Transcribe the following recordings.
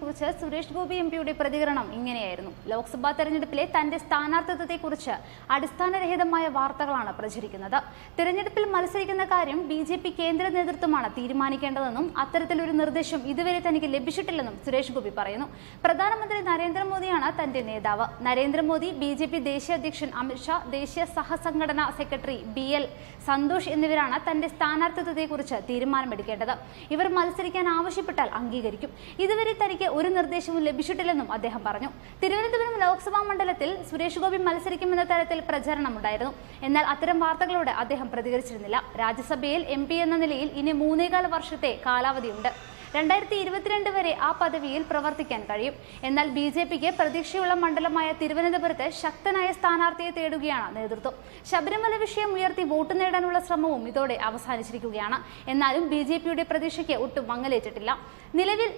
കുറിച്ച് സുരേഷ് ഗോപി എം പിയുടെ പ്രതികരണം ഇങ്ങനെയായിരുന്നു. ലോക്സഭാ തെരഞ്ഞെടുപ്പിലെ തന്റെ സ്ഥാനാർത്ഥിത്വത്തെക്കുറിച്ച് അടിസ്ഥാനരഹിതമായ വാർത്തകളാണ് പ്രചരിക്കുന്നത്. തെരഞ്ഞെടുപ്പിൽ മത്സരിക്കുന്ന കാര്യം ബി ജെ പി കേന്ദ്ര നേതൃത്വമാണ് തീരുമാനിക്കേണ്ടതെന്നും അത്തരത്തിലൊരു നിർദ്ദേശം ഇതുവരെ തനിക്ക് ലഭിച്ചിട്ടില്ലെന്നും സുരേഷ് ഗോപി പറയുന്നു. പ്രധാനമന്ത്രി നരേന്ദ്രമോദിയാണ് തന്റെ നേതാവ്. നരേന്ദ്രമോദി ബി ജെ പി ദേശീയ അധ്യക്ഷൻ അമിത്ഷാ ദേശീയ സഹസംഘടനാ സെക്രട്ടറി ബി എൽ സന്തോഷ് എന്നിവരാണ് തന്റെ സ്ഥാനാർത്ഥിത്വത്തെക്കുറിച്ച് തീരുമാനമെടുക്കേണ്ടത്. ഇവർ മത്സരിക്കാൻ ആവശ്യപ്പെട്ടാൽ അംഗീകരിക്കും. ഇതുവരെ തനിക്ക് ഒരു നിർദ്ദേശവും ലഭിച്ചിട്ടില്ലെന്നും അദ്ദേഹം പറഞ്ഞു. തിരുവനന്തപുരം ലോക്സഭാ മണ്ഡലത്തിൽ സുരേഷ് ഗോപി മത്സരിക്കുമെന്ന തരത്തിൽ പ്രചരണമുണ്ടായിരുന്നു. എന്നാൽ അത്തരം വാർത്തകളോട് അദ്ദേഹം പ്രതികരിച്ചിരുന്നില്ല. രാജ്യസഭയിൽ എം എന്ന നിലയിൽ ഇനി മൂന്നേകാല വർഷത്തെ കാലാവധിയുണ്ട്. രണ്ടായിരത്തി ഇരുപത്തിരണ്ട് വരെ ആ പദവിയിൽ പ്രവർത്തിക്കാൻ കഴിയും. എന്നാൽ ബി ജെ പിക്ക് പ്രതീക്ഷയുള്ള മണ്ഡലമായ തിരുവനന്തപുരത്ത് ശക്തനായ സ്ഥാനാർത്ഥിയെ തേടുകയാണ് നേതൃത്വം. ശബരിമല വിഷയം ഉയർത്തി വോട്ട് നേടാനുള്ള ശ്രമവും ഇതോടെ അവസാനിച്ചിരിക്കുകയാണ്. എന്നാലും ബി ജെ പിയുടെ പ്രതീക്ഷയ്ക്ക് ഒട്ടും മങ്ങലേറ്റിട്ടില്ല. നിലവിൽ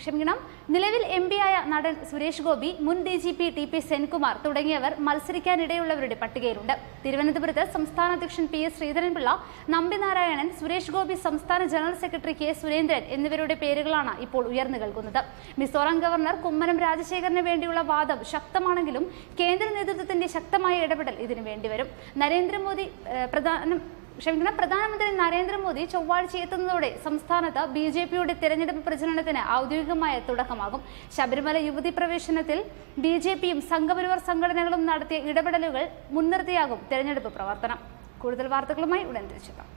ക്ഷമിക്കണം. നിലവിൽ എം ആയ നടൻ സുരേഷ് ഗോപി മുൻ D G P T P Senkumar തുടങ്ങിയവർ മത്സരിക്കാനിടയുള്ളവരുടെ പട്ടികയിലുണ്ട്. തിരുവനന്തപുരത്ത് സംസ്ഥാന അധ്യക്ഷൻ പി എസ് ശ്രീധരൻപിള്ള നമ്പിനാരായണൻ സുരേഷ് ഗോപി സംസ്ഥാന ജനറൽ സെക്രട്ടറി കെ സുരേന്ദ്രൻ എന്നിവരുടെ പേരുകളാണ് ഇപ്പോൾ ഉയർന്നു കേൾക്കുന്നത് മിസോറാം ഗവർണർ കുമ്മനം രാജശേഖരന് വേണ്ടിയുള്ള വാദം ശക്തമാണെങ്കിലും കേന്ദ്ര നേതൃത്വത്തിന്റെ ശക്തമായ ഇടപെടൽ ഇതിനു വേണ്ടിവരും. നരേന്ദ്രമോദി പ്രധാനം ക്ഷമിക്കണം പ്രധാനമന്ത്രി നരേന്ദ്രമോദി ചൊവ്വാഴ്ച എത്തുന്നതോടെ സംസ്ഥാനത്ത് ബി ജെ പിയുടെ തെരഞ്ഞെടുപ്പ് പ്രചരണത്തിന് ഔദ്യോഗികമായ തുടക്കമാകും. ശബരിമല യുവതി പ്രവേശനത്തിൽ ബി ജെ പിയും സംഘപരിവാർ സംഘടനകളും നടത്തിയ ഇടപെടലുകൾ മുൻനിർത്തിയാകും തെരഞ്ഞെടുപ്പ് പ്രവർത്തനം. കൂടുതൽ വാർത്തകളുമായി ഉടൻ തിരിച്ചെത്താം.